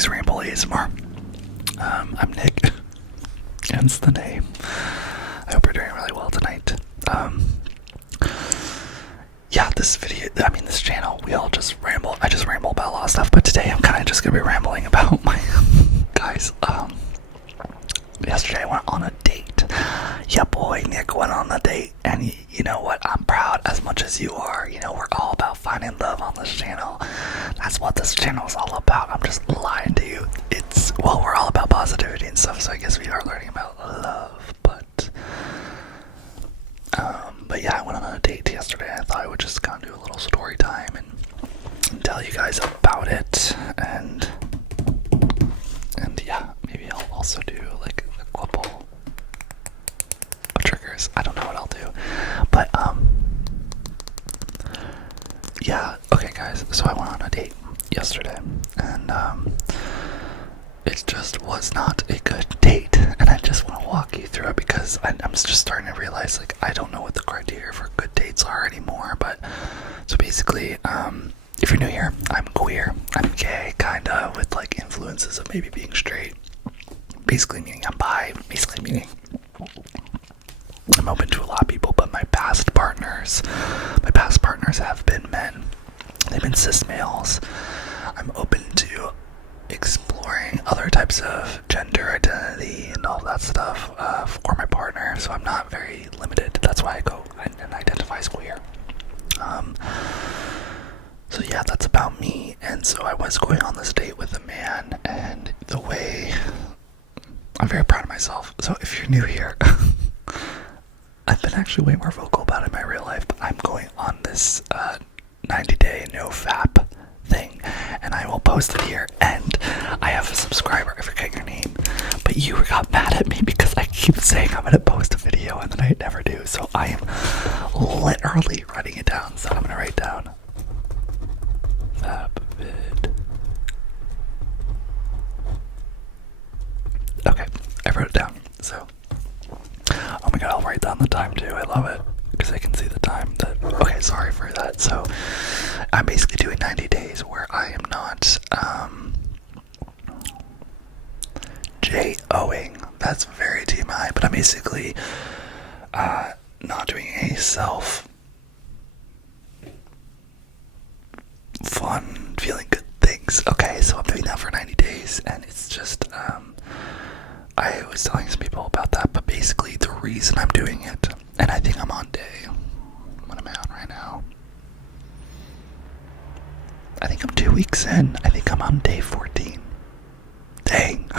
week's Ramble ASMR. I'm Nick, hence the name. I hope you're doing really well tonight. Yeah, this channel, we all just ramble. I just ramble about a lot of stuff, but today I'm kind of just gonna be rambling about my guys. Yesterday I went on a date. Yeah, boy, Nick went on a date, and you know what? I'm proud as much as you are. You know, we're all about finding love on this channel. That's what this channel is all about. I'm just lying to you. We're all about positivity and stuff, so I guess we are learning about love, but yeah, I went on a date yesterday. I thought I would just kind of do a little story time and tell you guys about it, and yeah, maybe I'll also do like a couple of triggers. I don't know what I'll do, but yeah, okay guys, so I went on a date yesterday, and it just was not a good date, and I just want to walk you through it because I'm just starting to realize, like, I don't know what the criteria for good dates are anymore. But so basically, if you're new here, I'm queer, I'm gay, kinda, with like influences of maybe being straight. Basically meaning I'm bi, basically meaning I'm open to a lot of people, but my past partners have been men. They've been cis males. I'm open to exploring other types of gender identity and all that stuff for my partner, so I'm not very limited. That's why I go and identify as queer. So yeah, that's about me. And so I was going on this date with a man, and I'm very proud of myself. So if you're new here, I've been actually way more vocal about it in my real life, but I'm going on this 90-day no-fap thing, and I will post it here. And I have a subscriber, I forget your name, but you got mad at me because I keep saying I'm gonna post a video and then I never do. So I am literally writing it down. So I'm gonna write down fap vid. Okay, I wrote it down. So, oh my god, I'll write down the time too. I love it because I can see the time. Okay, sorry for that. So I'm basically doing 90 days where I am not J-O-ing. That's very TMI, but I'm basically not doing any fun, feeling good things. Okay, so I'm doing that for 90 days, and it's just I was telling some people about that, but basically the reason I'm doing it, and I think I'm on what am I on right now? I think I'm 2 weeks in. I think I'm on day 14. Dang.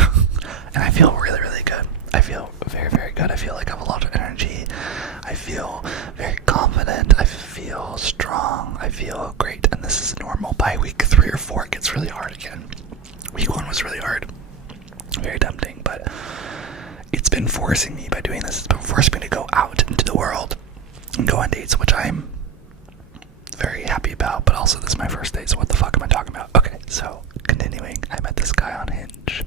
And I feel really, really good. I feel very, very good. I feel like I have a lot of energy. I feel very confident. I feel strong. I feel great. And this is normal. By week 3 or 4, it gets really hard again. Week 1 was really hard. Very tempting, but it's been forcing me, by doing this, it's been forcing me to go out into the world and go on dates, which I'm very happy about, but also this is my first date, so what the fuck am I talking about? Okay, so continuing, I met this guy on Hinge,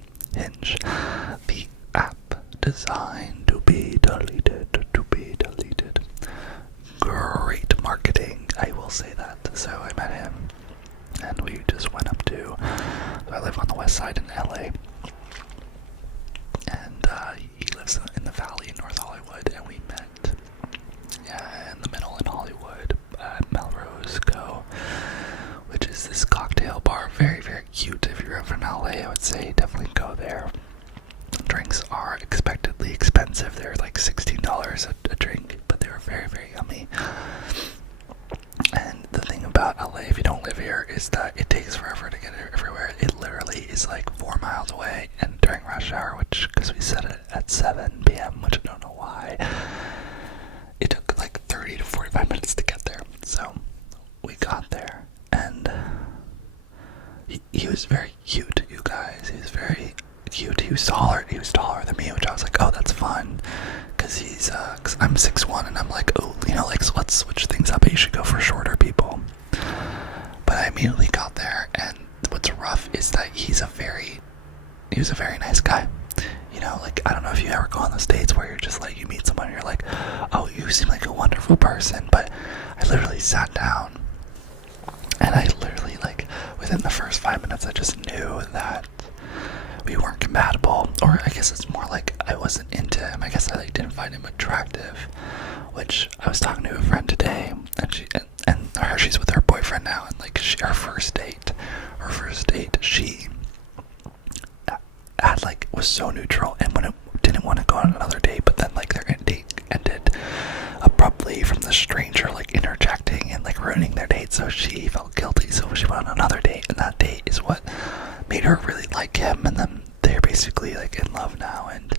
the app designed to be deleted, great marketing, I will say that. So I met him, and we just went up to, I live on the west side in LA, and he lives in the valley in North Hollywood, and we met in the middle in Hollywood at Melrose Go, which is this cocktail bar. Very, very cute. If you're ever in LA, I would say definitely go there. Drinks are expectedly expensive. They're like $16 a drink, but they were very, very yummy. And the thing about LA, if you don't live here, is that it takes forever to get everywhere. It literally is like 4 miles away, and during rush hour, because we set it at 7 p.m., which I don't know why, it took like 30 to 45 minutes to get there. So we got there, and he was very cute, you guys. He was very cute. He was taller than me, which I was like, oh, that's fun, because cause I'm 6'1", and I'm like, oh, like, so let's switch things up. You should go for shorter people. But I immediately got there, and what's rough is that he was a very nice guy. Like, I don't know if you ever go on those dates where you're just like, you meet someone and you're like, oh, you seem like a wonderful person, but I literally sat down, and I literally, like, within the first 5 minutes, I just knew that we weren't compatible, or I guess it's more like I wasn't into him. I guess I like didn't find him attractive, which I was talking to a friend today, and she's with her boyfriend now, and like her first date, she had like was so neutral and didn't want to go on another date, but then like their date ended abruptly from the stranger like interjecting and like ruining their date, so she felt guilty, so she went on another date, and that date is what made her really like him, and then they're basically like in love now, and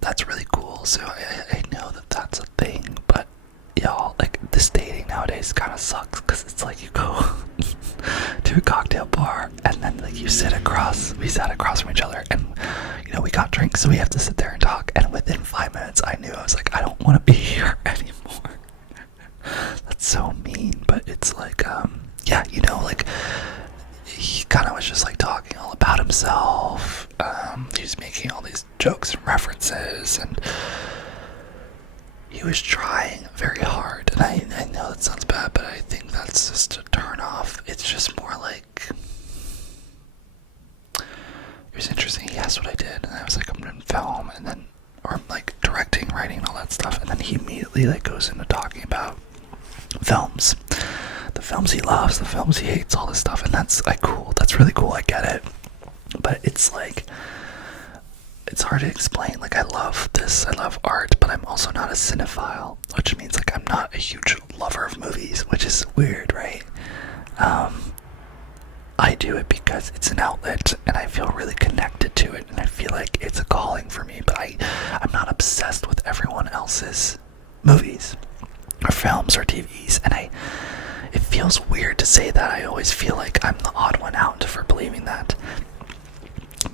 that's really cool. So I know that that's a thing, but y'all, like this dating nowadays kind of sucks, because it's like you go to a cocktail bar and then like we sat across from each other, and you know, we got drinks, so we have to sit there and talk, and within 5 minutes I knew, I was like, I don't want to be here anymore. That's so mean, but it's like yeah, you know, like he kind of was just like talking all about himself. He was making all these jokes and references, and he was trying very hard, and I know that sounds bad, but I think that's just a turn off. It's just more like, it was interesting. He asked what I did, and I was like, I'm in film, and then, or like directing, writing, and all that stuff, and then he immediately like goes into talking about films, the films he loves, the films he hates, all this stuff, and that's like cool. That's really cool. I get it, but it's like, it's hard to explain. Like, I love this, I love art, but I'm also not a cinephile, which means like I'm not a huge lover of movies, which is weird, right? I do it because it's an outlet and I feel really connected to it, and I feel like it's a calling for me, but I'm not obsessed with everyone else's movies or films or TVs, and it feels weird to say that. I always feel like I'm the odd one out for believing that,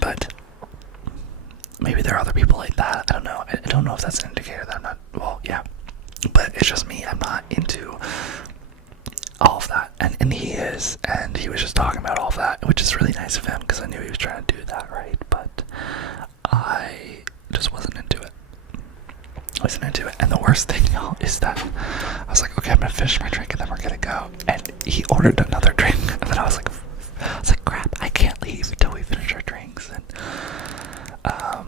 but maybe there are other people like that. I don't know. I don't know if that's an indicator that I'm not, well, yeah, but it's just me. I'm not into all of that, and he is, and he was just talking about all of that, which is really nice of him, because I knew he was trying to do that, right? But I just wasn't into it. And the worst thing, y'all, is that I was like, okay, I'm gonna finish my drink and then we're gonna go, and he ordered another drink, and then I was like crap, I can't leave until we finish our drinks. And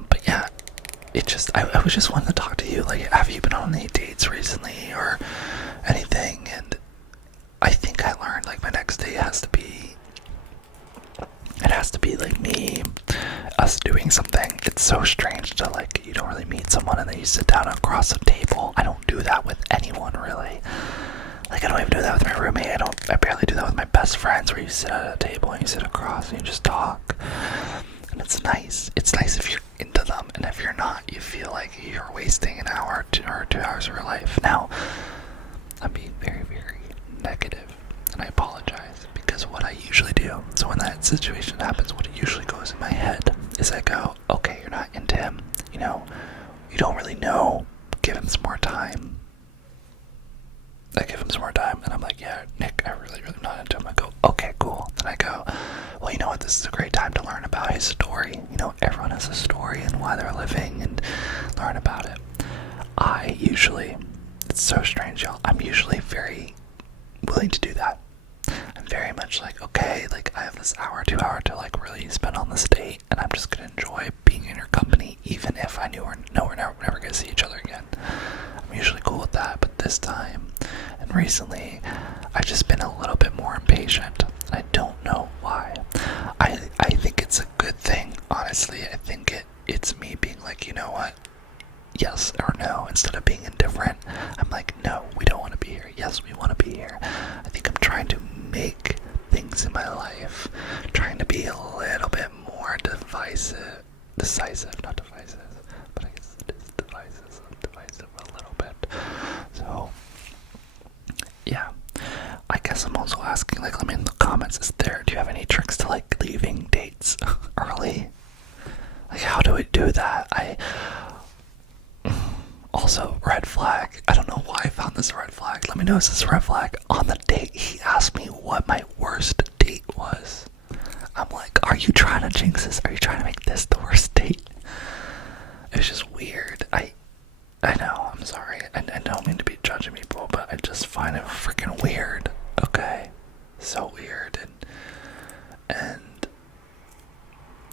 but yeah, it just, I was just wanting to talk to you, like, have you been on any dates recently or anything? And I think I learned, like, my next date has to be like me, us doing something. It's so strange to, like, you don't really meet someone and then you sit down across a table. I don't do that with anyone, really. Like, I don't even do that with my roommate. I barely do that with my best friends, where you sit at a table and you sit across and you just talk. And it's nice. It's nice if you're into them, and if you're not, you feel like you're wasting an hour or 2 hours of your life. Now, I'm being very, very negative, and I apologize, because what I usually do, so when that situation happens, what usually goes in my head is I go, okay, you're not into him, you know, you don't really know, give him some more time. I give him some more time, and I'm like, yeah, Nick, I really, really not into him. I go, okay, cool. Then I go, well, you know what, this is a great time to learn about his story. You know, everyone has a story and why they're living, and learn about it. I usually, it's so strange, y'all, I'm usually very willing to do that. I'm very much like, okay, like, I have this hour, 2 hour to, like, really spend on this date, and I'm just gonna enjoy being in your company, even if I we're never gonna see each other again. I'm usually cool with that, but this time, and recently, I've just been a little bit more impatient, and I don't know why. I think it's a good thing, honestly. I think it's me being like, you know what, yes or no, instead of being indifferent. I'm like, no, we don't want to be here. Yes, we want to be here. I think I'm trying to make things in my life, trying to be a little bit more decisive, not divisive, but I guess it is divisive a little bit. So, yeah, I guess I'm also asking, like, let me in the comments, do you have any tricks to, like, leaving dates early? Like, how do I do that? Also, red flag. I don't know why I found this a red flag. Let me know, is this a red flag? On the date, he asked me what my worst date was. I'm like, are you trying to jinx this? Are you trying to make this the worst date? It was just weird. I know, I'm sorry. I don't mean to be judging people, but I just find it freaking weird. Okay? So weird. And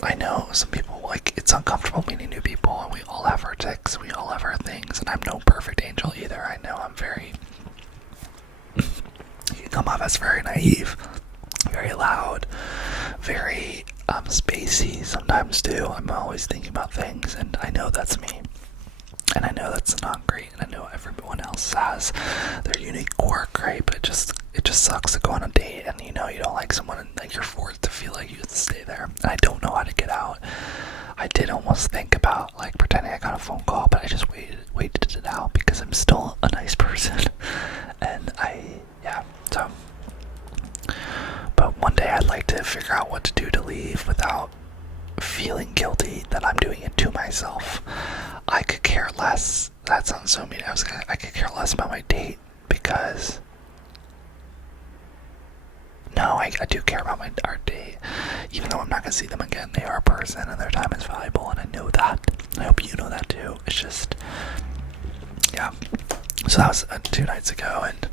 I know some people, like, it's uncomfortable meeting new people, and we all have our tics, we all have our things, and I'm no perfect angel either. I know I'm very, you can come off as very naive, very loud, very spacey sometimes too. I'm always thinking about things, and I know that's me. And I know that's not great, and I know everyone else has their unique quirk, right? But it just sucks to go on a date and you don't like someone and like you're forced to feel like you have to stay there. And I don't know how to get out. I did almost think about like pretending I got a phone call, but I just waited it out because I'm still a nice person. And so. But one day I'd like to figure out what to do to leave without feeling guilty that I'm doing it to myself. I could care less. That sounds so mean. I could care less about my date because no, I do care about our date. Even though I'm not gonna see them again, they are a person and their time is valuable, and I know that. I hope you know that too. It's just, yeah. So that was 2 nights ago, and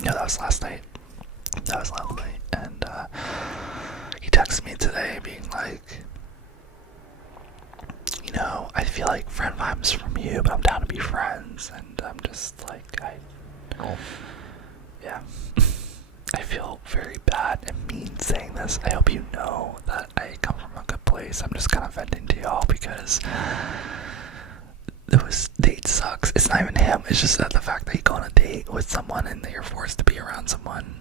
that was last night. That was lovely, and he texted me today, being like, I feel like friend vibes from you, but I'm down to be friends, and I'm just like, yeah. I feel very bad and mean saying this. I hope you know that I come from a good place. I'm just kind of venting to y'all because date sucks. It's not even him. It's just that the fact that you go on a date with someone and that you're forced to be around someone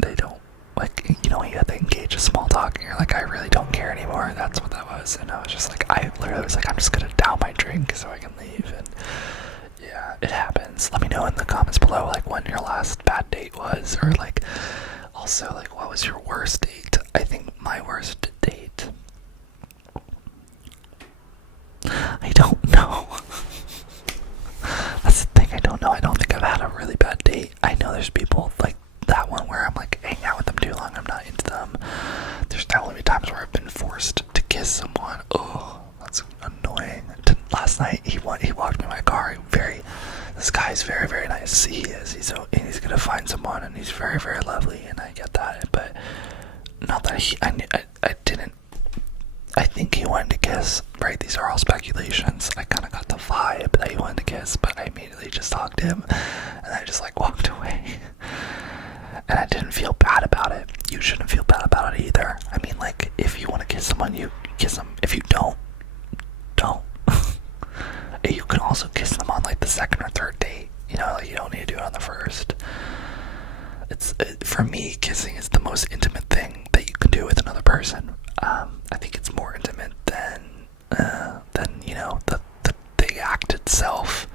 they don't like. You have to engage in small talk, and you're like, I really don't care anymore. That's what that was. And I was just like, I literally was like, I'm just gonna down my drink so I can leave. And yeah, it happens. Let me know in the comments below, like, when your last bad date was, or like, also, like, what was your worst date? I think my worst date, I don't know. That's the thing, I don't know. I don't think I've had a really bad date. I know there's people like that one where I'm like hanging out with them too long, I'm not into them. There's definitely times where I've been forced to kiss someone. Oh, that's annoying. Last night he walked me in my car. This guy's very, very nice. He is. He's gonna find someone, and he's very, very lovely, and I get that. But not that I didn't. I think he wanted to kiss. Right? These are all speculations. I kind of got the vibe that he wanted to kiss, but I immediately just hugged him, and I just like walked away. And I didn't feel bad about it. You shouldn't feel bad about it either. I mean, like, if you want to kiss someone, you kiss them. If you don't. You can also kiss them on like the second or third date. Like, you don't need to do it on the first. For me, kissing is the most intimate thing that you can do with another person. I think it's more intimate than the act itself.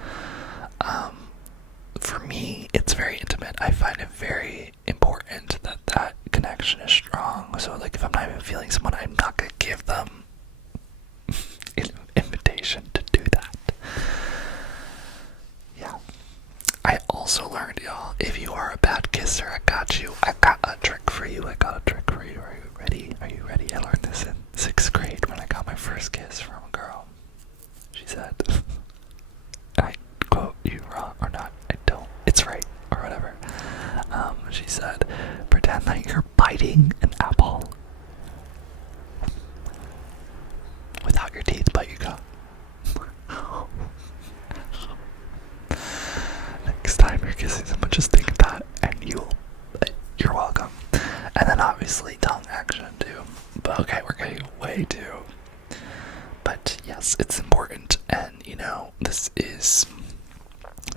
For me, it's very intimate. I find it very important that connection is strong. So, like, if I'm not even feeling someone, I'm not gonna give them an invitation to do that. Yeah. I also learned, y'all, if you are a bad kisser, I got you. I got a trick for you. Are you ready? I learned this in 6th grade when I got my first kiss from a girl. She said, I quote you wrong or not, I don't, it's right, or whatever. She said, pretend that you're biting an apple without your teeth, but you go. Next time you're kissing someone, just think of that, and you're welcome. And then obviously tongue action too. But okay, we're getting way too. But yes, it's important, and this is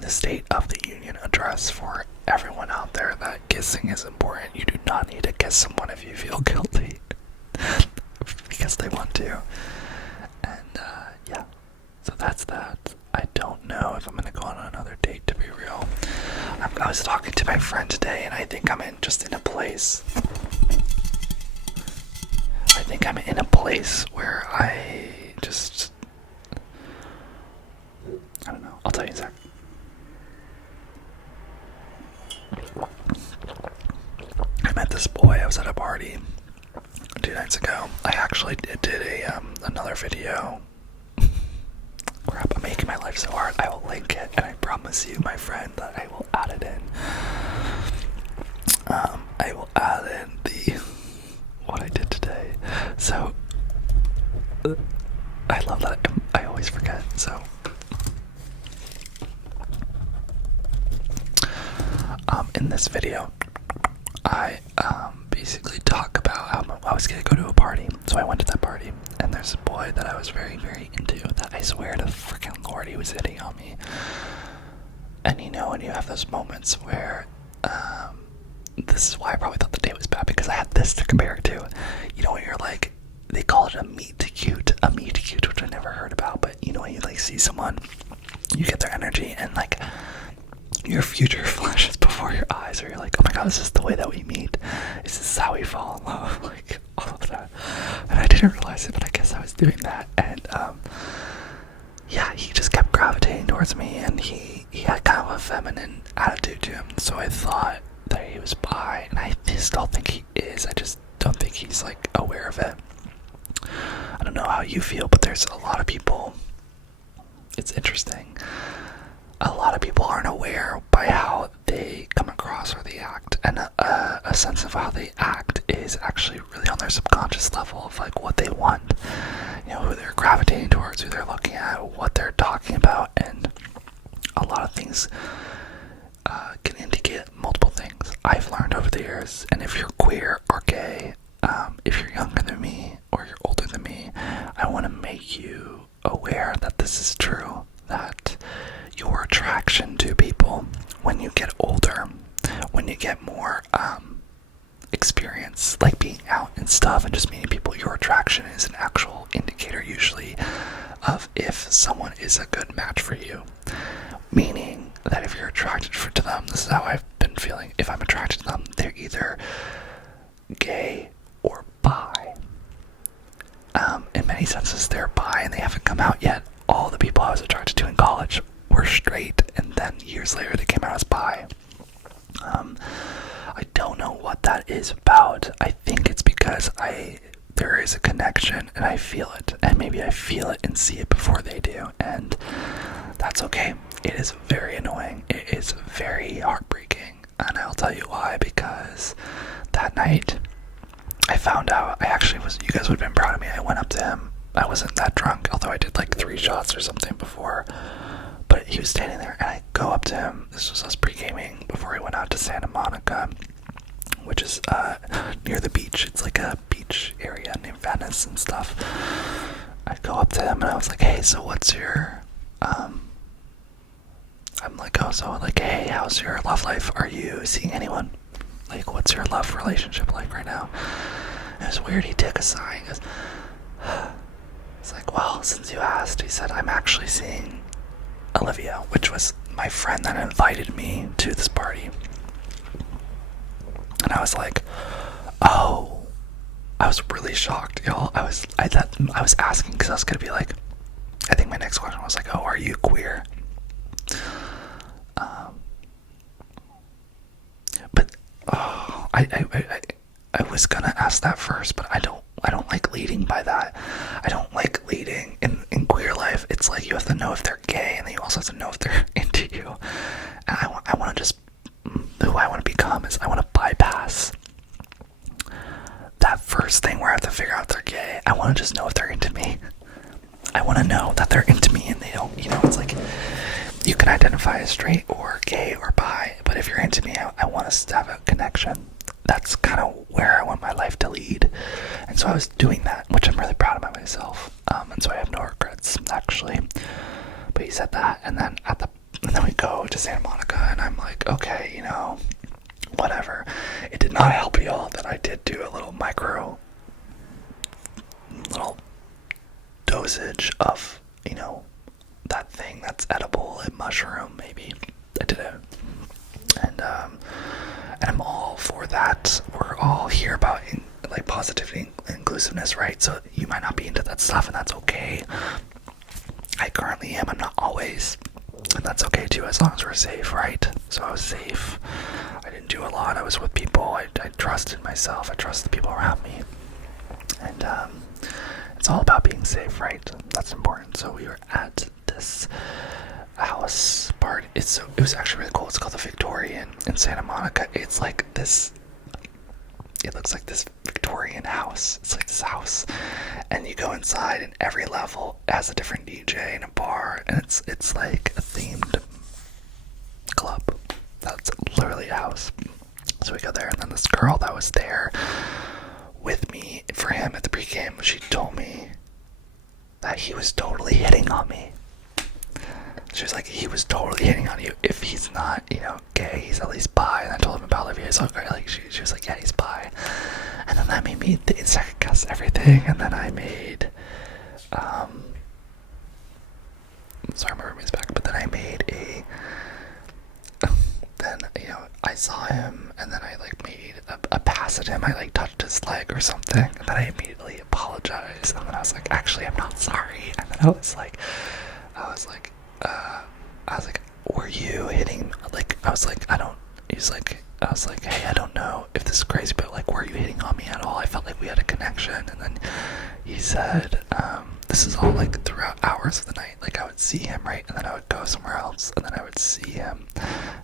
the State of the Union address for everyone out there that kissing is important. You do not need to kiss someone if you feel guilty because they want to. And yeah, so that's that. I don't know if I'm gonna go on another date, to be real. I was talking to my friend today, and I think I'm in a place. I think I'm in a place where I don't know. I'll tell you in a sec. I met this boy. I was at a party 2 nights ago. I actually did another video. Crap, I'm making my life so hard. I will link it, and I promise you, my friend, that I will add it in. I will add in what I did today. So, in this video, I basically talk about how I was gonna go to a party. So I went to that party, and there's a boy that I was very, very into that I swear to freaking Lord he was hitting on me. And you know, when you have those moments where, this is why I probably thought the date was bad, because I had this to compare it to. You know, when you're like, they call it a meet cute, which I never heard about, but you know, when you like see someone, you get their energy, and like, your future flashes before your eyes, or you're like, oh my god, this is the way that we meet. Is this how we fall in love? Like, all of that. And I didn't realize it, but I guess I was doing that. And, yeah, he just kept gravitating towards me, and he had kind of a feminine attitude to him. So I thought that he was bi, and I still think he is. I just don't think he's, like, aware of it. I don't know how you feel, but there's a lot of people. It's interesting. A lot of people aren't aware by how they come across or they act, and a sense of how they act is actually really on their subconscious level of like what they want, you know, who they're gravitating towards, who they're looking at, what they're talking about, and a lot of things can indicate multiple things. I've learned over the years, and if you're queer or gay, if you're younger than me or you're older than me, I want to make you aware that this is true, that your attraction to people when you get older, when you get more experience, like being out and stuff and just meeting people, your attraction is an actual indicator usually of if someone is a good match for you. Meaning that if you're attracted to them, this is how I've been feeling, if I'm attracted to them, they're either gay or bi. In many senses they're bi and they haven't come out yet. All the people I was attracted to in college were straight, and then years later they came out as bi. I don't know what that is about. I think it's because there is a connection and I feel it, and maybe I feel it and see it before they do, and that's okay. It is very annoying. It is very heartbreaking, and I'll tell you why. Because that night I found out, you guys would have been proud of me. I went up to him. I wasn't that drunk, although I did like 3 shots or something before. But he was standing there, and I go up to him. This was us pre-gaming before he went out to Santa Monica, which is near the beach. It's like a beach area near Venice and stuff. I go up to him, and I was like, hey, so what's your... I'm like, oh, so like, hey, how's your love life? Are you seeing anyone? Like, what's your love relationship like right now? And it was weird. He took a sigh and goes... It's like, well, since you asked, he said, I'm actually seeing Olivia, which was my friend that invited me to this party. And I was like, oh, I was really shocked, y'all. I was asking because I was gonna be like, I think my next question was like, oh, are you queer? But I was gonna ask that first, but I don't like leading by that. I don't like leading in queer life. It's like you have to know if they're gay, and then you also have to know if they're into you. And I want to just, who I want to become is I want to bypass that first thing where I have to figure out if they're gay. I want to just know if they're into me. I want to know that they're into me, and they don't, you know, it's like you can identify as straight or gay or bi, but if you're into me, I want us to have a connection. That's kind of where I want my life to lead. And so I was doing that, which I'm really proud of myself. And so I have no regrets, actually. But he said that, and then we go to Santa Monica, and I'm like, okay, you know, whatever. It did not help y'all that I did do a little dosage of, you know, that thing that's edible, a mushroom, maybe. I did it. And I'm all for that. We're all here about like positivity and inclusiveness, right? So you might not be into that stuff, and that's okay. I currently am. I'm not always, and that's okay too, as long as we're safe, right? So I was safe. I didn't do a lot. I was with people. I trusted myself. I trusted the people around me, and it's all about being safe, right? That's important. So we were at this house party. It was actually really cool. It's called the Victorian in Santa Monica. It's like this, it looks like this Victorian house. It's like this house, and you go inside, and every level has a different DJ and a bar, and it's like a themed club. That's literally literally a house. So we go there, and then this girl that was there with me for him at the pregame, she told me that he was totally hitting on me. She was like, he was totally hitting on you. If he's not, gay, he's at least bi. And I told him about Olivia. He's okay. Like, she was like, yeah, he's bi. And then that made me second guess everything. And then I made, sorry, my roommate's back. But then I made then, I saw him, and then I, made a pass at him. I, touched his leg or something. And then I immediately apologized. And then I was like, actually, I'm not sorry. And then I was like, were you hitting, I was like, hey, I don't know if this is crazy, but were you hitting on me at all? I felt like we had a connection. And then he said, this is all throughout hours of the night. I would see him, right? And then I would go somewhere else, and then I would see him.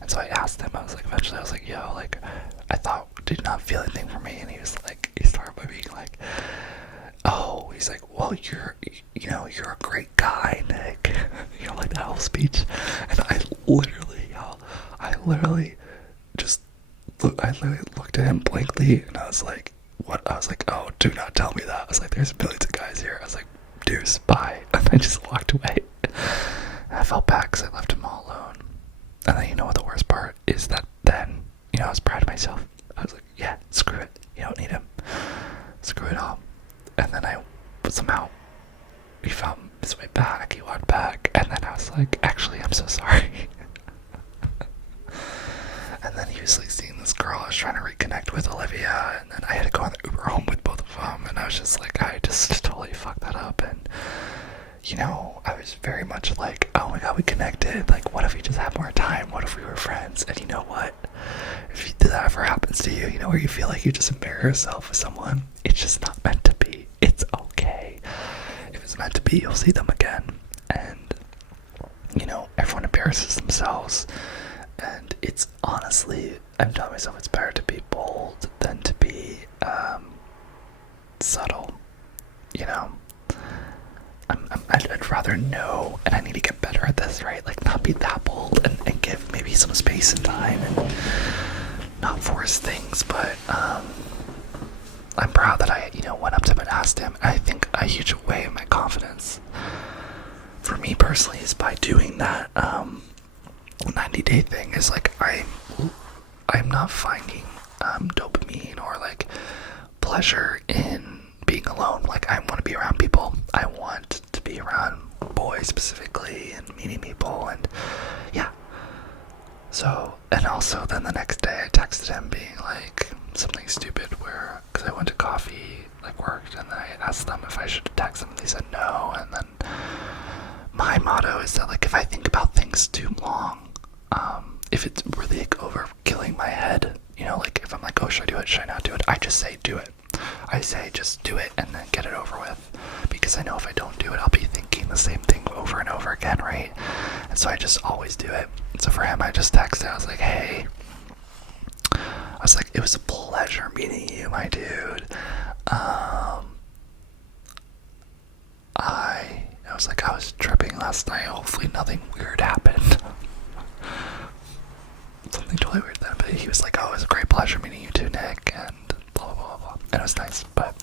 And so I asked him, eventually I was like, yo, I thought, did you not feel anything from me? And he was like, he started by being like, oh, he's like, well, you're a great guy, Nick. That whole speech. And I literally looked at him blankly, and I was like, what? I was like, oh, do not tell me that. I was like, there's millions of guys here. I was like, deuce, bye. And I just walked away. And I felt bad because I left him all alone. And then, what the worst part is that then, I was proud of myself. I was like, yeah, screw it. You don't need him. Screw it all. And then somehow, he found his way back. He walked back. And then I was like, actually, I'm so sorry. And then he was seeing this girl. I was trying to reconnect with Olivia. And then I had to go on the Uber home with both of them. And I was just like, I just totally fucked that up. And, I was very much like, oh my god, we connected. What if we just had more time? What if we were friends? And you know what? If that ever happens to you, where you feel like you just embarrass yourself with someone, it's just not meant to be. It's okay. If it's meant to be, you'll see them again. And, everyone embarrasses themselves. And it's honestly, I'm telling myself it's better to be bold than to be subtle. I'd rather know, and I need to get better at this, right? Not be that bold and give maybe some space and time and not force things. But I'm proud that I, went up to him and asked him. And I think a huge way of my confidence for me personally is by doing that 90-day thing. Is I'm not finding dopamine or pleasure in being alone. I want to be around people. I want to be around boys specifically and meeting people, and yeah. So, and also then the next day I texted him being something stupid because I went to coffee, worked, and then I asked them if I should text them, and they said no. And then my motto is that if I think about things too long, if it's really over killing my head, if I'm oh, should I do it, should I not do it, I just say do it. I say just do it and then get it over with, because I know if I don't do it, I'll be thinking the same thing over and over again, right? And so I just always do it. So for him, I just texted. I was like, hey, it was a pleasure meeting you, my dude. I was tripping last night. Hopefully nothing weird happened. Something totally weird then, but he was like, oh, it was a great pleasure meeting you too, Nick, and blah, blah, blah, blah. And it was nice, but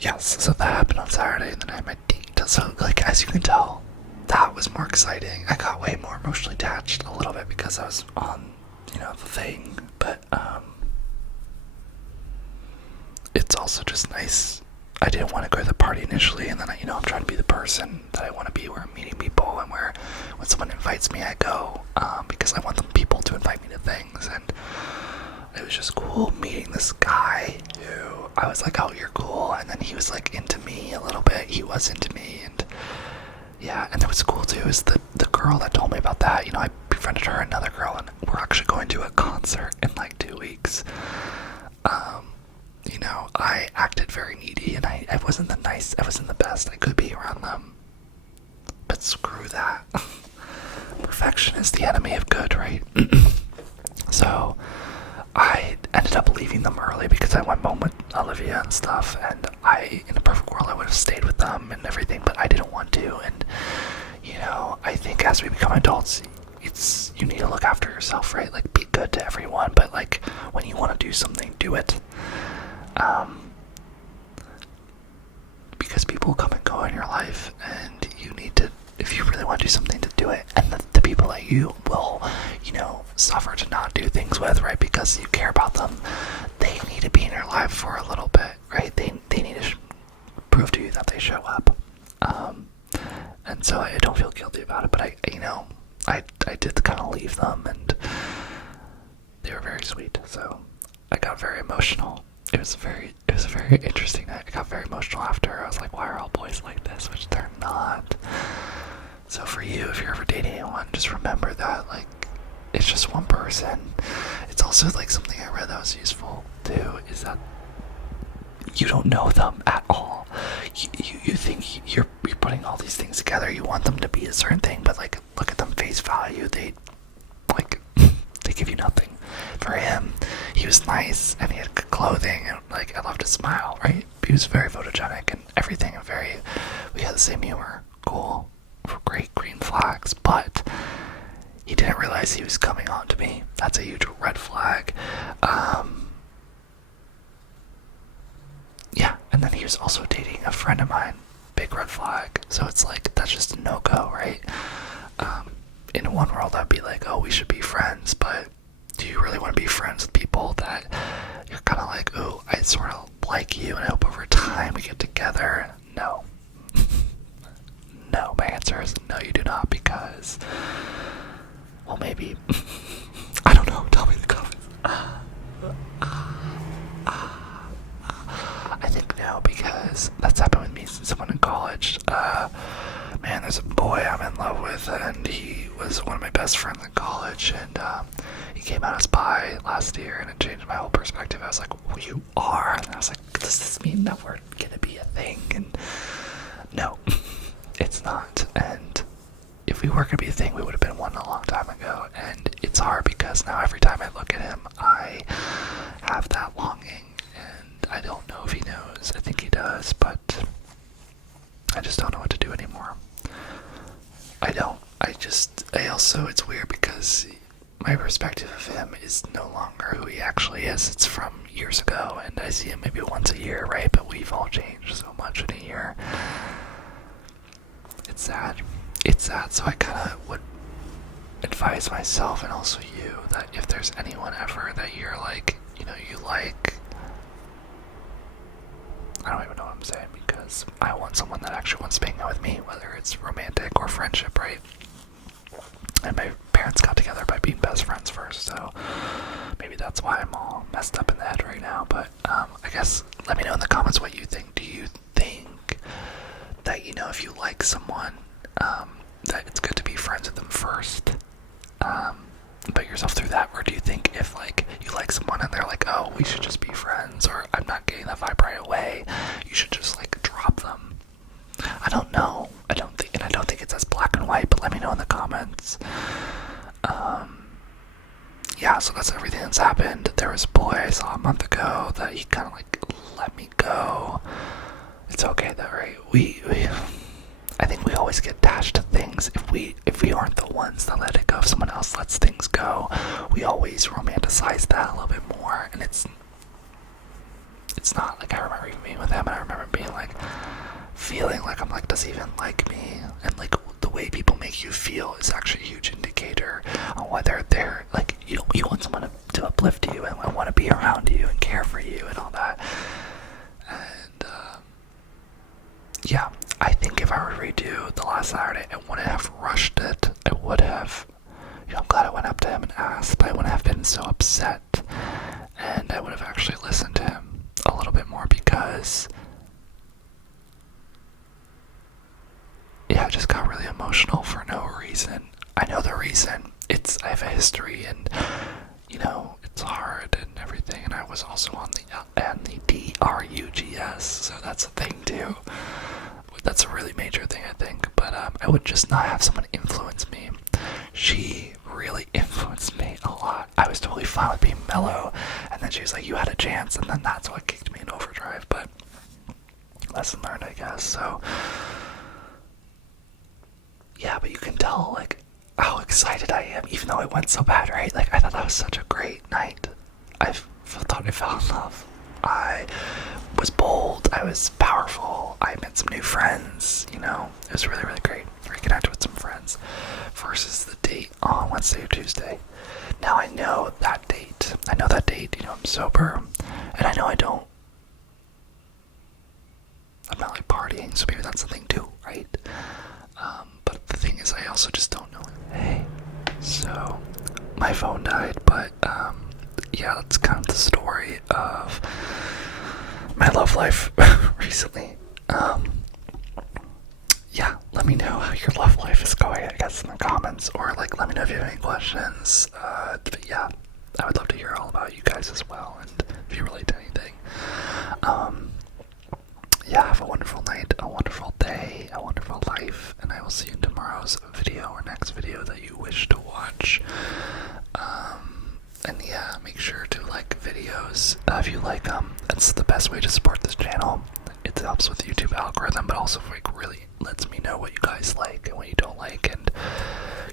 yes, so that happened on Saturday, and then I had my date. So, as you can tell, that was more exciting. I got way more emotionally attached a little bit because I was on, the thing, but, it's also just nice. I didn't want to go to the party initially, and then, I'm trying to be the person that I want to be, where I'm meeting people, and where when someone invites me, I go, because I want the people to invite me to things. And it was just cool meeting this guy who I was like, oh, you're cool, and then he was into me a little bit. He was into me, and yeah. And it was cool too is the girl that told me about that, I befriended her, another girl, and we're actually going to a concert in 2 weeks. I acted very needy, and I wasn't I wasn't the best. I could be around them, but screw that. Perfection is the enemy of good, right? So I ended up leaving them early because I went home with Olivia and stuff, and in a perfect world, I would have stayed with them and everything, but I didn't want to. And I think as we become adults, you need to look after yourself, right? Like, be good to everyone, but like when you want to do something, do it. Because people come and go in your life, and you need to, if you really want to do something, to do it. And the people that you will, suffer to not do things with, right? Because you care about them, they need to be in your life for a little bit, right? They need to prove to you that they show up. And so I don't feel guilty about it, but I did kind of leave them, and they were very sweet. So I got very emotional. It was a very interesting night. I got very emotional after. I was like, why are all boys like this? Which they're not. So for you, if you're ever dating anyone, just remember that, like, it's just one person. It's also like something I read that was useful too, is that you don't know them at all. You think you're putting all these things together. You want them to be a certain thing, but like, look at them face value. They give you nothing. For him, he was nice and he had good clothing, and like, I loved his smile, right? He was very photogenic and everything, and we had the same humor. Cool. Great green flags, but he didn't realize he was coming on to me. That's a huge red flag. Yeah, and then he was also dating a friend of mine. Big red flag. So it's like, that's just a no-go, right? In one world, I'd be like, oh, we should be friends, but do you really want to be friends with people that you're kind of like, oh, I sort of like you, and I hope over time we get together? No. No, my answer is no, you do not, because, well, maybe. I don't know, tell me in the comments. I think no, because that's happened with me since I went in college. Man, there's a boy I'm in love with, and he was one of my best friends in college, and he came out as bi last year, and it changed my whole perspective. I was like, well, you are? And I was like, does this mean that we're gonna be a thing? And no, it's not. And if we were gonna be a thing, we would have been one a long time ago. And it's hard because now every time I look at him, I have that longing, and I don't know if he knows. I think he does, but I just don't know what to do anymore. It's weird because my perspective of him is no longer who he actually is. It's from years ago, and I see him maybe once a year, right? But we've all changed so much in a year. It's sad. So I kind of would advise myself, and also you, that if there's anyone ever that you're like, you like, I don't even know what I'm saying, because I want someone that actually wants to hang out with me, whether it's romantic or friendship, right? And my parents got together by being best friends first, so maybe that's why I'm all messed up in the head right now. But I guess let me know in the comments what you think. Do you think that, if you like someone, that it's good to be friends with them first, put yourself through that? Or do you think if like you like someone and they're like, oh, we should just be friends, or I'm not getting that vibe right away, you should just like drop them? I don't know. I don't think it's as black and white, but let me know in the comments. Yeah, so that's everything that's happened. There was a boy I saw a month ago that he kind of like let me go. It's okay though, right? I think we always get attached to things. If we aren't the ones that let it go, if someone else lets things go, we always romanticize that a little bit more. And it's not like, I remember even being with him, and I remember being like, feeling like, I'm like, does he even like me? And like, the way people make you feel is actually a huge indicator on whether they're like, you want someone to uplift you and want to be around you and care for you and all that. And yeah, I think if I were to redo the last Saturday, I wouldn't have rushed it. I would have, I'm glad I went up to him and asked, but I wouldn't have been so upset, and I would have actually listened to him a little bit more, because yeah, I just got really emotional for no reason. I know the reason. I have a history, and it's hard and everything, and I was also on the DRUGS, so that's a thing too. That's a really major thing, I think. But I would just not have someone influence me. She really influenced me a lot. I was totally fine with being mellow, and then she was like, you had a chance, and then that's what kicked me in overdrive. But lesson learned, I guess. So yeah, but you can tell, like, how excited I am, even though it went so bad, right? Like, I thought that was such a great night. Thought I fell in love. I was bold. I was powerful. I met some new friends. You know, it was really, really great. Reconnected with some friends. Versus the date on Wednesday or Tuesday. Now I know that date. You know, I'm sober, and I know I'm not like partying, so maybe that's something too, right? But the thing is, I also just don't know. Hey, so my phone died, but yeah, that's kind of the story of my love life recently. Yeah, let me know how your love life is going, I guess, in the comments, or like let me know if you have any questions. But yeah, I would love to hear all about you guys as well, and if you relate to anything. Yeah, have a wonderful night, a wonderful day, a wonderful life, and I will see you in tomorrow's video or next video that you wish to watch. And yeah, make sure to like videos if you like them. That's the best way to support this channel. It helps with the YouTube algorithm, but also like really lets me know what you guys like and what you don't like. And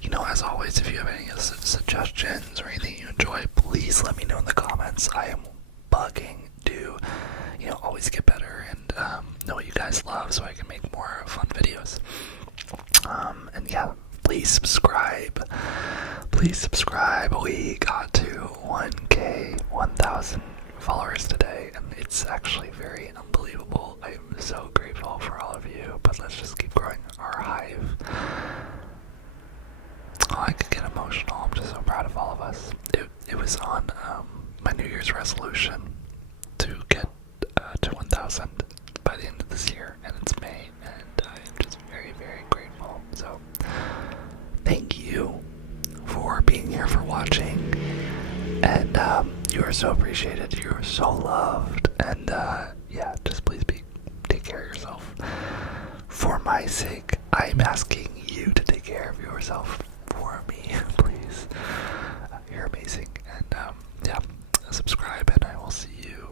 you know, as always, if you have any suggestions or anything you enjoy, please let me know in the comments. I am bugging to, you know, always get better and know what you guys love so I can make more fun videos. And yeah, please subscribe. We got to 1K, 1,000 followers today, and it's actually very unbelievable. I'm so grateful for all of you, but let's just keep growing our hive. Oh, I could get emotional. I'm just so proud of all of us. It was on my New Year's resolution to get to 1,000 by the end of this year, and it's May, and I am just very, very grateful. So, thank you for being here, for watching, and you are so appreciated. You are so loved, and yeah, just please take care of yourself. For my sake, I'm asking you to take care of yourself for me, please. You're amazing, and yeah, subscribe, and I will see you